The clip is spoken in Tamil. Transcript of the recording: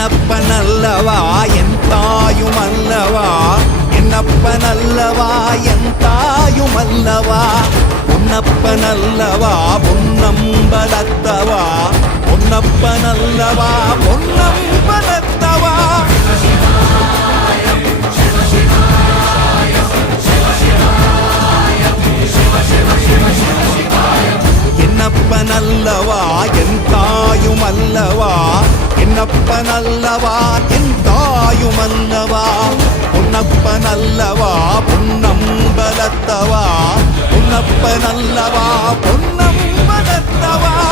என்னப்பனல்லவா என் தாயுமல்லவா, என்னப்பனல்லவா என் தாயுமல்லவா, பொன்னப்பனல்லவா பொன்னம்பலத்தவா, பொன்னப்பனல்லவா பொன்னம்பலத்தவா. என்னப்பனல்லவா என் தாயுமல்லவா, என்னப்பனல்லவா என் தாயுமல்லவா, பொன்னப்பனல்லவா பொன்னம்பலத்தவா, பொன்னப்பனல்லவா பொன்னம்பலத்தவா.